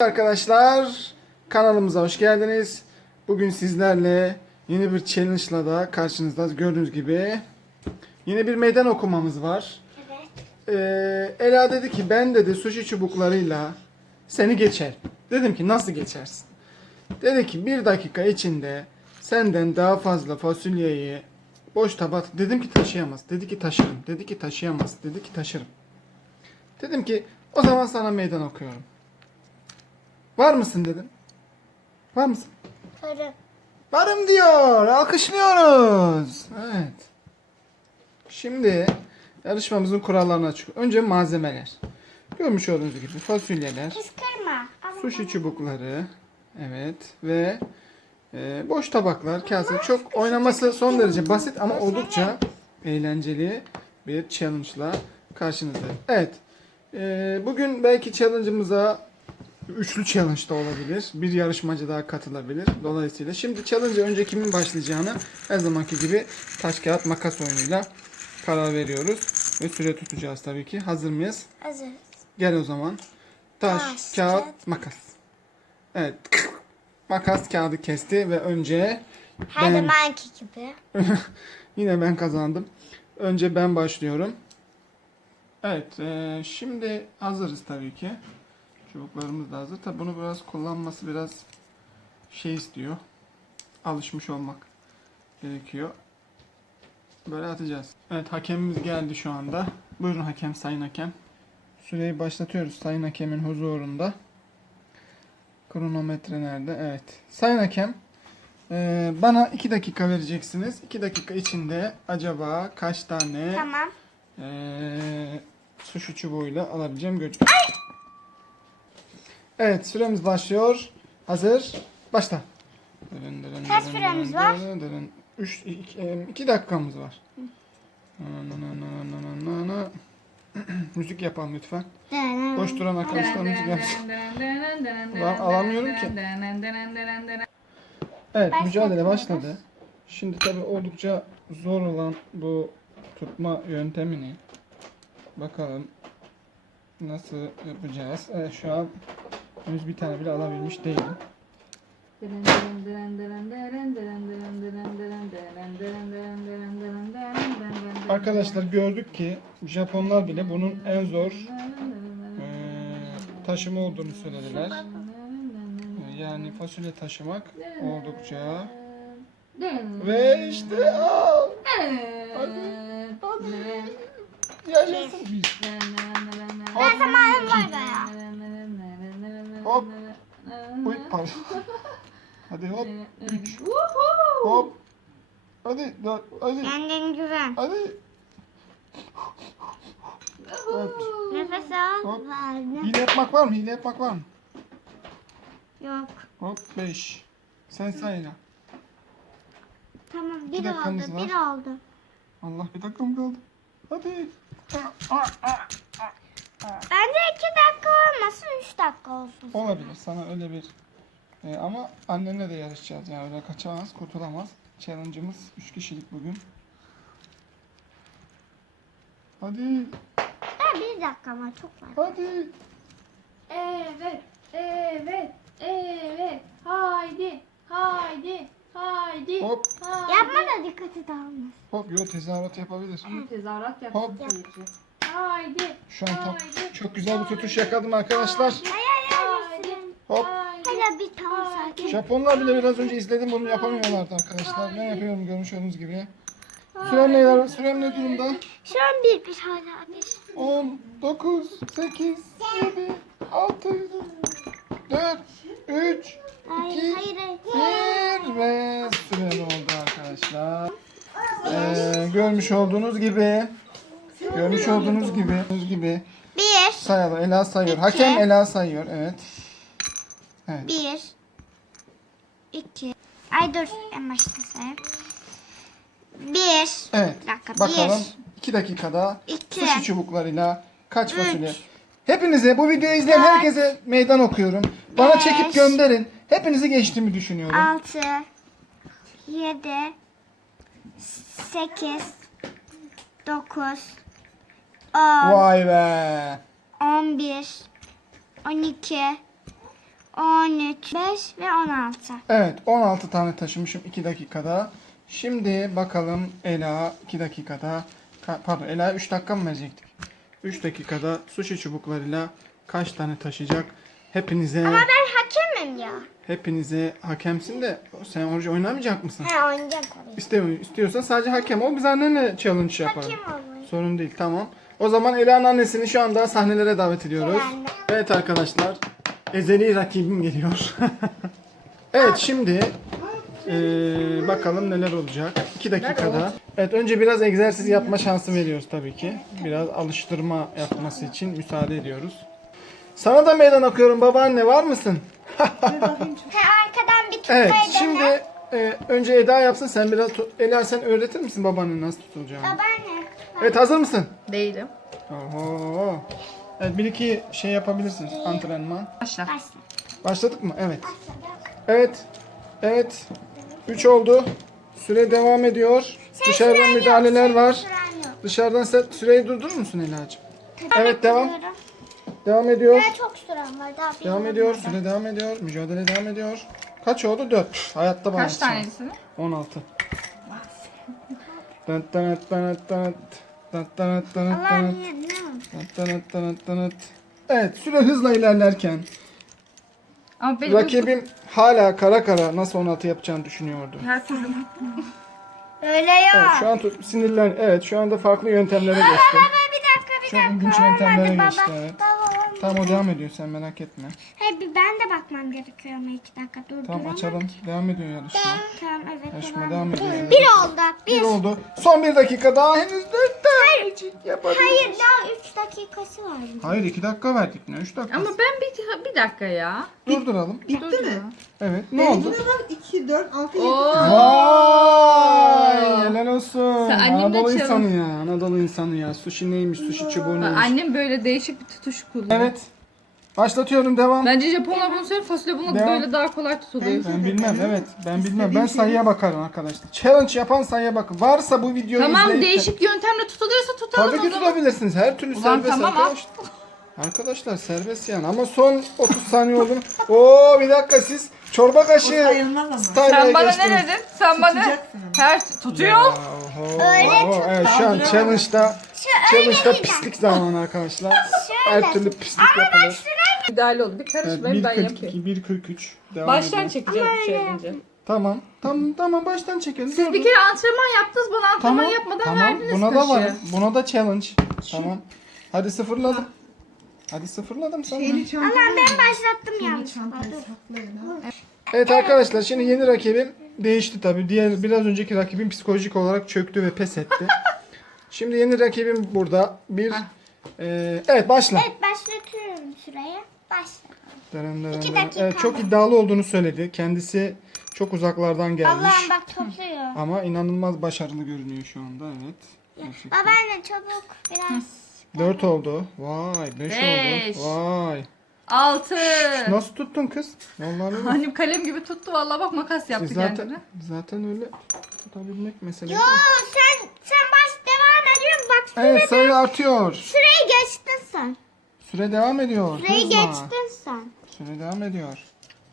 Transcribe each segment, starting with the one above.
Arkadaşlar kanalımıza hoş geldiniz. Bugün sizlerle yeni bir challenge'la da karşınızda gördüğünüz gibi yeni bir meydan okumamız var. Ee, Ela dedi ki ben dedi sushi çubuklarıyla seni geçer. Dedim ki nasıl geçersin? Dedi ki bir dakika içinde senden daha fazla fasulyeyi boş tabak dedim ki taşıyamaz. Dedi ki taşırım. Dedi ki taşıyamaz. Dedi ki taşırım. Dedim ki o zaman sana meydan okuyorum. Var mısın dedim. Var mısın? Karım. Varım diyor. Alkışlıyoruz. Evet. Şimdi yarışmamızın kurallarını açık. Önce malzemeler. Görmüş olduğunuz gibi fasulyeler, Kıskırma. Sushi çubukları, evet ve e, boş tabaklar, kase. Çok oynaması son derece basit ama oldukça eğlenceli bir challenge'la karşınızdayım. Evet. e, bugün belki challenge'ımıza üçlü challenge da olabilir. Bir yarışmacı daha katılabilir. Dolayısıyla şimdi challenge önce kimin başlayacağını her zamanki gibi taş kağıt makas oyunuyla karar veriyoruz. Ve süre tutacağız tabii ki. Hazır mıyız? hazır. Gel o zaman. Taş, Taş, kağıt, kağıt. makas. Evet. Makas kağıdı kesti ve önce Her Ben- zamanki gibi. yine ben kazandım. Önce ben başlıyorum. Evet, eee, şimdi hazırız tabii ki. Çubuklarımız da hazır. Tabii bunu biraz kullanması biraz şey istiyor. Alışmış olmak gerekiyor. Böyle atacağız. Evet, hakemimiz geldi şu anda. Buyurun hakem, sayın hakem. Süreyi başlatıyoruz sayın hakemin huzurunda. Kronometre nerede? Evet. Sayın hakem, eee, bana 2 dakika vereceksiniz. 2 dakika içinde acaba kaç tane Tamam. eee sushi çubuğuyla alabileceğim göç. Evet süremiz başlıyor. Hazır. Başla. Dırın dırın Kaç dırın süremiz dırın var? dırın dırın. Üç, iki, e, iki dakikamız var. Müzik yapalım lütfen. Boş duran arkadaşlar müzik yapsın. Ulan alamıyorum ki. Evet mücadele başladı. Şimdi tabi oldukça zor olan bu tutma yöntemini bakalım nasıl yapacağız. Evet şu an henüz bir tane bile alabilmiş değilim. Arkadaşlar gördük ki Japonlar bile bunun en zor eee, taşıma olduğunu söylediler. Yani fasulye taşımak oldukça ve işte aa, yaşasın biz. Ben zamanım var ya. Hop. Uy pardon. Hadi hop. Üç. Hop. Hadi dört. Hadi. Kendine güven. Hadi. Evet. Nefes al. Hop. Hile yapmak var mı? Hile yapmak var mı? Yok. Hop 5. Sen sayla. Tamam bir oldu. dakikamız var. Bir oldu. Allah bir dakika mı kaldı? Hadi. Aa, aa, aa. Bence iki dakika olmasın. Üç dakika olsun. Olabilir. Sana öyle bir e, ama annenle de yarışacağız. Yani öyle kaçamaz, kurtulamaz. Challenge'ımız 3 kişilik bugün. Hadi. Ben bir dakika ama çok var. Hadi. Evet, evet, evet. Haydi, haydi, haydi. Hop. haydi. Yapma da dikkati dağılmasın. Hop. Yo tezahürat yapabilir. Ama tezahürat Hop. ki. Haydi. Şu an top, çok güzel bir tutuş yakaladım arkadaşlar. Hop. Hala bir tamam sakin. Japonlar bile biraz önce izledim bunu yapamıyorlardı arkadaşlar. Ne yapıyorum görmüş olduğunuz gibi. Sürem ne, sürem ne durumda? Şu an bir bir hala bir. 10, 9, 8, 7, 6, 4, 3, Hayır 2, hayır hayır. 1 ve süre oldu arkadaşlar. Ee, görmüş olduğunuz gibi görmüş olduğunuz gibi olduğunuz gibi Bir. sayalım. Ela sayıyor. Hakem Ela sayıyor. Evet. Evet. Bir. iki. Ay dur en başta sayayım. Bir. Evet. Bir dakika, Bakalım 2 dakikada İki. sushi çubuklarıyla kaç Üç. fasulye? Hepinize bu videoyu izleyen herkese meydan okuyorum. Bana Beş. çekip gönderin. Hepinizi geçtiğimi düşünüyorum. Altı. Yedi. Sekiz. Dokuz. On. Vay be. On bir. On iki. 13, 5 ve 16. Evet 16 tane taşımışım 2 dakikada. Şimdi bakalım Ela 2 dakikada ka- pardon Ela 3 dakika mı verecektik? 3 dakikada sushi çubuklarıyla kaç tane taşıyacak? Hepinize Ben hakemim ya. hepinize hakemsin de sen orucu oynamayacak mısın? He oynayacağım tabii. İstemiyor, istiyorsan sadece hakem ol. Biz annenle challenge yapalım. Hakem olmayı. Sorun değil tamam. O zaman Ela'nın annesini şu anda sahnelere davet ediyoruz. Evet arkadaşlar. Ezeli rakibim geliyor. evet şimdi eee, bakalım neler olacak. 2 dakikada. Evet önce biraz egzersiz yapma şansı veriyoruz tabii ki. Biraz alıştırma yapması için müsaade ediyoruz. Sana da meydan okuyorum babaanne var mısın? He arkadan bir tutmayı Evet şimdi e, önce Eda yapsın sen biraz tut- Ela sen öğretir misin babanın nasıl tutulacağını? Babaanne. Evet hazır mısın? Değilim. Oho. Evet bir iki şey yapabilirsiniz antrenman. Başla. Başla. Başladık mı? Evet. Evet. Evet. 3 oldu. Süre devam ediyor. Dışarıdan süren yok, müdahaleler senin var. süren yok. Dışarıdan sen süreyi durdurur musun Ela'cığım? Evet devam. Devam ediyor. Ben çok süren var. Daha Devam bilmiyorum ediyor. ben. Süre devam ediyor. Mücadele devam ediyor. Kaç oldu? 4. Hayatta bana Kaç tanesini? 16. Dın dın dın dın dın ya, ne oldu? Dın dın dın dın dın. Evet süre hızla ilerlerken Ama benim rakibim hala kara kara nasıl 16 yapacağını düşünüyordu. her türlü Öyle yok. Evet, şu an tut- sinirlen. Evet şu anda farklı yöntemlere geçti. Baba bir dakika bir Çok dakika. ilginç Olmadı yöntemlere baba. geçti, evet. Baba olmadı. Tamam o devam ediyor sen merak etme. Hayır bir ben de bakmam gerekiyor ama iki dakika dur Tamam açalım. Devam ediyor yarışma. Tamam evet Yarışma devam. devam ediyor. Bir oldu. Bir. Bir oldu. Son bir dakika daha henüz dört tanecik yapabiliriz. Hayır daha üç dakikası var. Hayır iki dakika verdik ne? Üç dakika. Ama ben bir, bir dakika ya. Durduralım. Bitti mi? Evet ne oldu? Benimkine bak 2, 4, 6, 7. Oo. Vay helal olsun. Sen annemle Anadolu challenge- insanı ya. Anadolu insanı ya. Sushi neymiş? Sushi çubuğu neymiş? Annem böyle değişik bir tutuş kullanıyor. Evet. Başlatıyorum devam. Bence Japonlar bunu söylüyor fasulye bunu Devam. böyle daha kolay tutuluyor. Ben bilmem evet. Ben bilmem. Ben sayıya bakarım arkadaşlar. Challenge yapan sayıya bakın. Varsa bu videoyu Tamam izleyip de- değişik yöntemle tutuluyorsa tutalım Tabii ki o zaman. tutabilirsiniz. Her türlü Ulan serbest tamam, arkadaşlar. Arkadaşlar serbest yani ama son 30 saniye oldu. Oo bir dakika siz çorba kaşığı sayılmaz ama. Sen bana geçtiniz. ne dedin? Sen bana her tutuyor. Oho, oho. Evet şu an challenge'da challenge'da pislik zamanı arkadaşlar. Her türlü pislik yapılır. Müdahale oldu. Bir karışmayın ben yapayım. 1.42, 1.43 devam Baştan çekeceğim bu challenge'ı. Tamam. Tamam tamam baştan çekelim. Siz bir kere antrenman yaptınız bana antrenman yapmadan tamam. verdiniz Buna da var. Buna da challenge. Tamam. Hadi sıfırladım. Hadi sıfırladım sana. Şeyini çantaya Ulan ben başlattım yanlış. çantaya sakla ya. Evet arkadaşlar şimdi yeni rakibim değişti tabii. Diğer biraz önceki rakibim psikolojik olarak çöktü ve pes etti. şimdi yeni rakibim burada. Bir Eee, evet başla. Evet başlatıyorum sıraya. Başla. Dırın dırın İki dakika Evet, çok iddialı olduğunu söyledi. Kendisi çok uzaklardan gelmiş. Allah'ım bak topluyor. Ama inanılmaz başarılı görünüyor şu anda evet. Gerçekten. Babaanne çabuk biraz. 4 oldu. Vay 5 Beş. oldu. Vay. Altı. Nasıl tuttun kız? Vallahi öyle. Annem kalem gibi tuttu vallahi bak makas yaptı zaten kendine. zaten öyle tutabilmek mesele. Oo sen sen baş devam ediyorsun bak Evet sayı artıyor. süreyi geçtin sen. Süre devam ediyor. Süreyi Hızla. geçtin sen. Süre devam ediyor.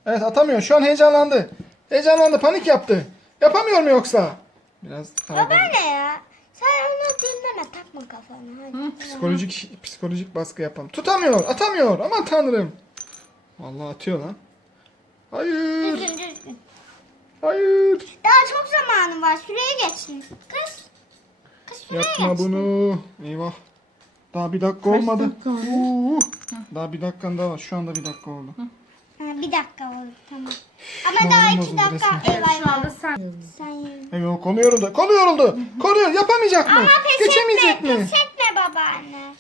Evet atamıyor. Şu an heyecanlandı. Heyecanlandı. Panik yaptı. Yapamıyor mu yoksa? Biraz kaybeder. Babaanne ya. Sen onu dinleme takma kafana. Hadi. Psikolojik psikolojik baskı yapalım. Tutamıyor. Atamıyor. Aman tanrım. Vallahi atıyor lan. Hayır. Düzgün düzgün. Hayır. Daha çok zamanın var. Süreyi geçtin. Kız. Kız süreyi Yapma geçtin. bunu. Eyvah. Daha bir dakika olmadı. Uuu. Daha bir dakikan daha var. Şu anda bir dakika oldu. Ha, bir dakika oldu tamam. Ama daha Moralim iki bozuldu dakika. resmen. Şu anda sen. Sen yürü. Eyvah kolu yoruldu. Kolu yoruldu. Yoruldu. Yapamayacak mı? Pes Geçemeyecek etme, mi? Pes etme babaanne.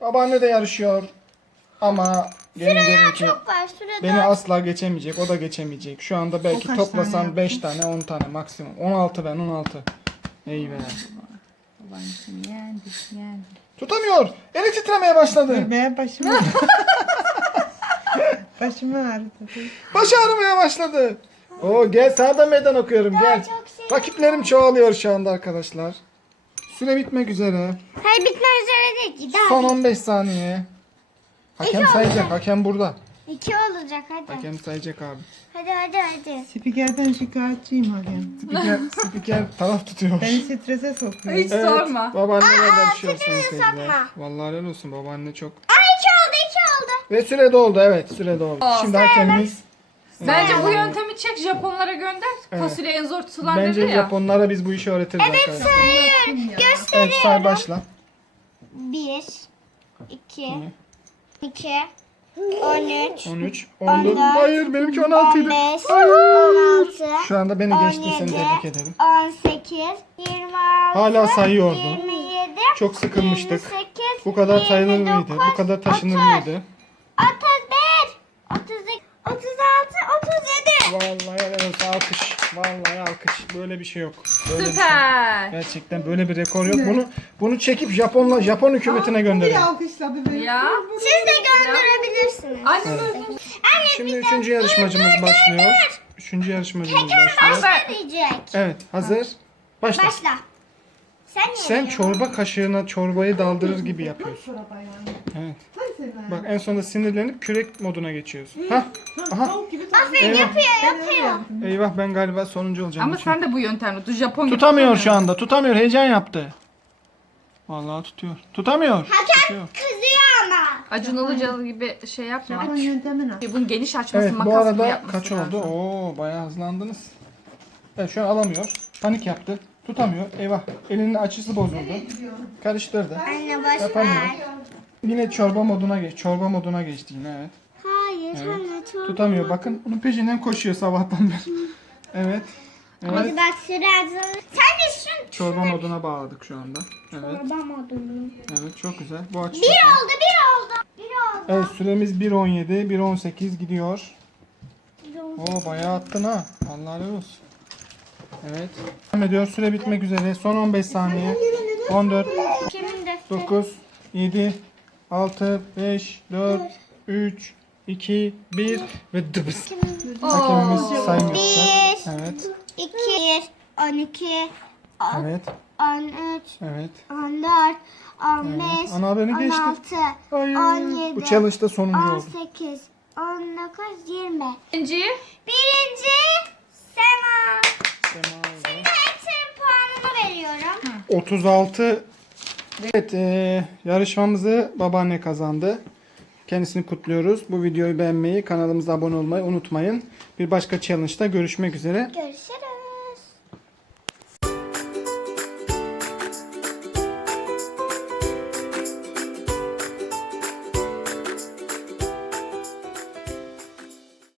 Babaanne de yarışıyor. Ama ki Çok var. Süre beni asla geçemeyecek. O da geçemeyecek. Şu anda belki kaç tane toplasan yaptı? 5 tane 10 tane maksimum. 16 ben 16. Eyvah. Babaannesini yendi, yendi. Tutamıyor. Eli titremeye başladı. Ben başımı Başımı ağrıdı. Başı ağrımaya başladı. Oo gel sana da meydan okuyorum gel. çok şey Rakiplerim çoğalıyor şu anda arkadaşlar. Süre bitmek üzere. Hayır bitmek üzere değil ki. Daha Son 15 saniye. Hakem sayacak. Hakem burada. İki olacak hadi. Hakem sayacak abi. Hadi hadi hadi. Spikerden şikayetçiyim hakem. Spiker, spiker taraf tutuyor. Beni strese sokuyor. Hiç sorma. Babaannelerden bir şey olsun sevgiler. sokma. Vallahi helal olsun babaanne çok. Aa iki oldu iki oldu. Ve süre doldu evet süre doldu. Şimdi hakemimiz Bence bu yöntemi çek Japonlara gönder. Evet. Fasulye en zor tutulan dedi bence ya. Japonlara biz bu işi öğretiriz arkadaşlar. Sayıyorum. Evet Gösteriyorum. say başla. Bir, iki, iki, on üç, 13, On 14. dört, Hayır benimki 16 on idi. beş, on altı, Şu anda beni geçti seni 17, tebrik ederim. on sekiz, yirmi altı, Hala sayıyordu. yirmi yedi, Çok sıkılmıştık. yirmi sekiz, Bu kadar sayılır yirmi mıydı? dokuz, Bu kadar taşınır otuz, mıydı? Otuz bir, otuz iki, otuz altı, otuz yedi. Vallahi helal olsun alkış. Vallahi alkış. Böyle bir şey yok. Böyle bir şey. Süper. Gerçekten böyle bir rekor yok. Bunu bunu çekip Japonla Japon hükümetine Bir gönderelim. alkışla bebeğim. Ya. Siz de Annem öyle. Şimdi üçüncü yarışmacımız başlıyor. Üçüncü yarışmacımız başlıyor. Başla diyecek. Evet hazır. Başla. Başla. Sen niye Sen çorba kaşığına çorbayı daldırır gibi yapıyorsun. Çoraba yani. Evet. Hadi sen Bak en sonunda sinirlenip kürek moduna geçiyorsun. Hah. Aha. Tavuk gibi tavuk. Aferin Eyvah. yapıyor yapıyor. Eyvah ben galiba sonuncu olacağım. Ama Lütfen. sen de bu yöntemle tut. Japon gibi Tutamıyor şu tutamıyorsun. anda. Tutamıyor. Heyecan yaptı. Vallahi tutuyor. Tutamıyor. Hakem Tutuyor. ama. Acun Ilıcalı gibi şey yapma. Japon yöntemini. Bunun geniş açması Evet bu makas gibi arada yapması kaç lazım. oldu? Oo bayağı hızlandınız. Evet şu an alamıyor. Panik yaptı. Tutamıyor. Eyvah. Elinin açısı bozuldu. Karıştırdı. Anne boş Yapamıyor. ver. Yine çorba moduna geç. Çorba moduna geçti yine evet. Hayır Evet. anne çok. Tutamıyor. Bakın onun peşinden koşuyor sabahtan beri. Evet. Evet. Hadi bak süre Sen de şun. Çorba moduna bağladık şu anda. Evet. Çorba modunu. Evet çok güzel. Bu açı. Bir oldu bir oldu. Evet süremiz 1.17, 1.18 gidiyor. Oo bayağı attın ha. Allah helal olsun. Evet. Devam ediyor. Süre bitmek üzere. Son 15 saniye. 14, Kimin defteri? 9, 7, 6, 5, 4, 3, 2, 1 ve dıbıs. Hakemimiz saymıyor. Bir. Evet. İki, on iki, Evet. On üç, Evet. on dört, on beş, Ana beni on geçti. altı, Hayır. on yedi, Bu challenge'da sonuncu on oldu. sekiz, on dokuz, yirmi. İkinci. Birinci Sema. Sema oldu. Hepsinin puanını veriyorum. 36 Evet e, yarışmamızı babaanne kazandı. Kendisini kutluyoruz. Bu videoyu beğenmeyi, kanalımıza abone olmayı unutmayın. Bir başka challenge'da görüşmek üzere. Görüşürüz.